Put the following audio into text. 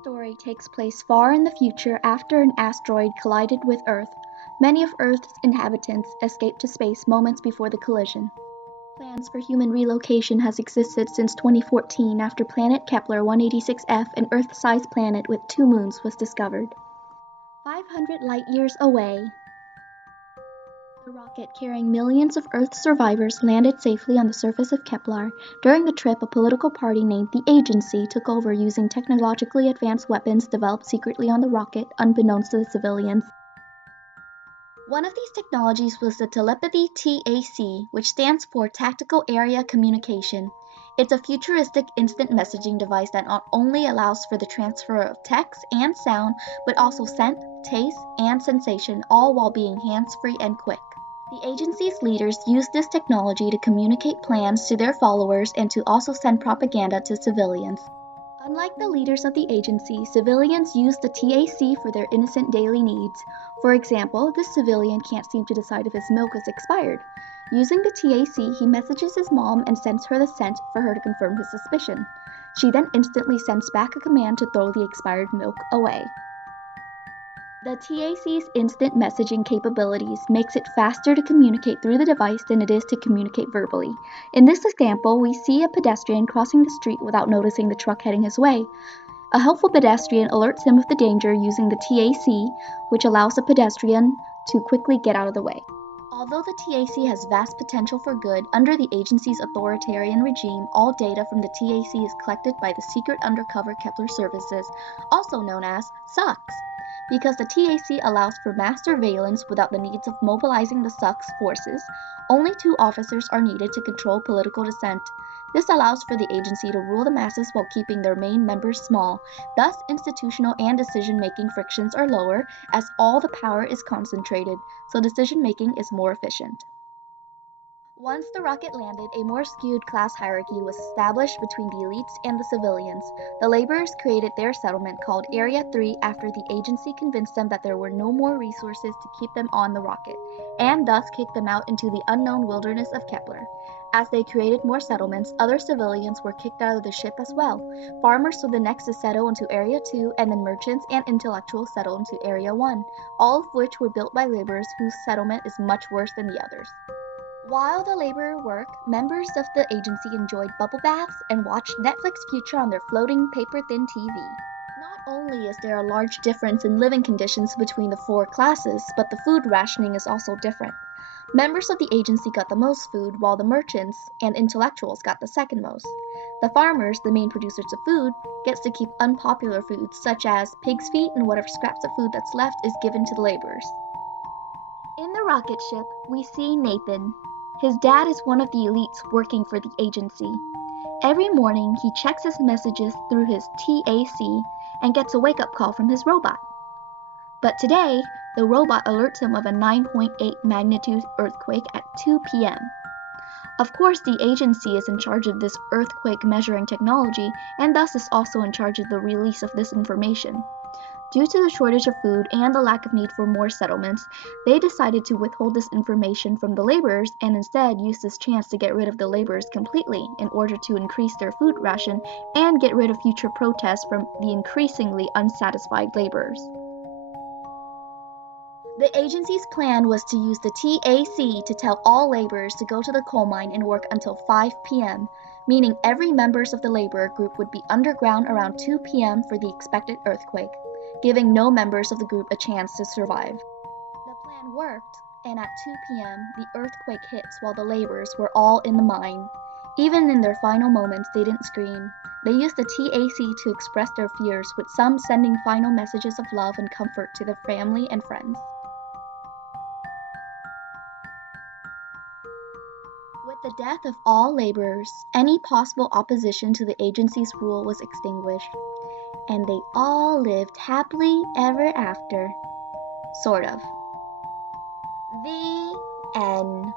Story takes place far in the future after an asteroid collided with Earth. Many of Earth's inhabitants escaped to space moments before the collision. Plans for human relocation has existed since 2014 after planet Kepler 186f, an Earth-sized planet with two moons, was discovered. 500 light-years away, the rocket carrying millions of Earth survivors landed safely on the surface of Kepler. During the trip, a political party named the Agency took over using technologically advanced weapons developed secretly on the rocket, unbeknownst to the civilians. One of these technologies was the telepathy TAC, which stands for Tactical Area Communication. It's a futuristic instant messaging device that not only allows for the transfer of text and sound, but also scent, taste, and sensation, all while being hands-free and quick. The agency's leaders used this technology to communicate plans to their followers and to also send propaganda to civilians. Unlike the leaders of the agency, civilians use the TAC for their innocent daily needs. For example, this civilian can't seem to decide if his milk is expired. Using the TAC, he messages his mom and sends her the scent for her to confirm his suspicion. She then instantly sends back a command to throw the expired milk away. The TAC's instant messaging capabilities makes it faster to communicate through the device than it is to communicate verbally. In this example, we see a pedestrian crossing the street without noticing the truck heading his way. A helpful pedestrian alerts him of the danger using the TAC, which allows the pedestrian to quickly get out of the way. Although the TAC has vast potential for good, under the agency's authoritarian regime, all data from the TAC is collected by the secret undercover Kepler services, also known as SUCs. Because the TAC allows for mass surveillance without the needs of mobilizing the SUC's forces, only 2 officers are needed to control political dissent. This allows for the agency to rule the masses while keeping their main members small. Thus, institutional and decision-making frictions are lower, as all the power is concentrated, so decision-making is more efficient. Once the rocket landed, a more skewed class hierarchy was established between the elites and the civilians. The laborers created their settlement called Area 3 after the agency convinced them that there were no more resources to keep them on the rocket, and thus kicked them out into the unknown wilderness of Kepler. As they created more settlements, other civilians were kicked out of the ship as well. Farmers were the next to settle into Area 2, and then merchants and intellectuals settled into Area 1, all of which were built by laborers whose settlement is much worse than the others. While the laborer worked, members of the agency enjoyed bubble baths and watched Netflix Future on their floating paper-thin TV. Not only is there a large difference in living conditions between the 4 classes, but the food rationing is also different. Members of the agency got the most food, while the merchants and intellectuals got the second most. The farmers, the main producers of food, gets to keep unpopular foods such as pig's feet, and whatever scraps of food that's left is given to the laborers. In the rocket ship, we see Nathan. His dad is one of the elites working for the agency. Every morning, he checks his messages through his TAC and gets a wake-up call from his robot. But today, the robot alerts him of a 9.8 magnitude earthquake at 2 p.m. Of course, the agency is in charge of this earthquake measuring technology, and thus is also in charge of the release of this information. Due to the shortage of food and the lack of need for more settlements, they decided to withhold this information from the laborers and instead use this chance to get rid of the laborers completely in order to increase their food ration and get rid of future protests from the increasingly unsatisfied laborers. The agency's plan was to use the TAC to tell all laborers to go to the coal mine and work until 5 p.m., meaning every members of the laborer group would be underground around 2 p.m. for the expected earthquake, giving no members of the group a chance to survive. The plan worked, and at 2 p.m., the earthquake hits while the laborers were all in the mine. Even in their final moments, they didn't scream. They used the TAC to express their fears, with some sending final messages of love and comfort to their family and friends. With the death of all laborers, any possible opposition to the agency's rule was extinguished, and they all lived happily ever after. Sort of. The end.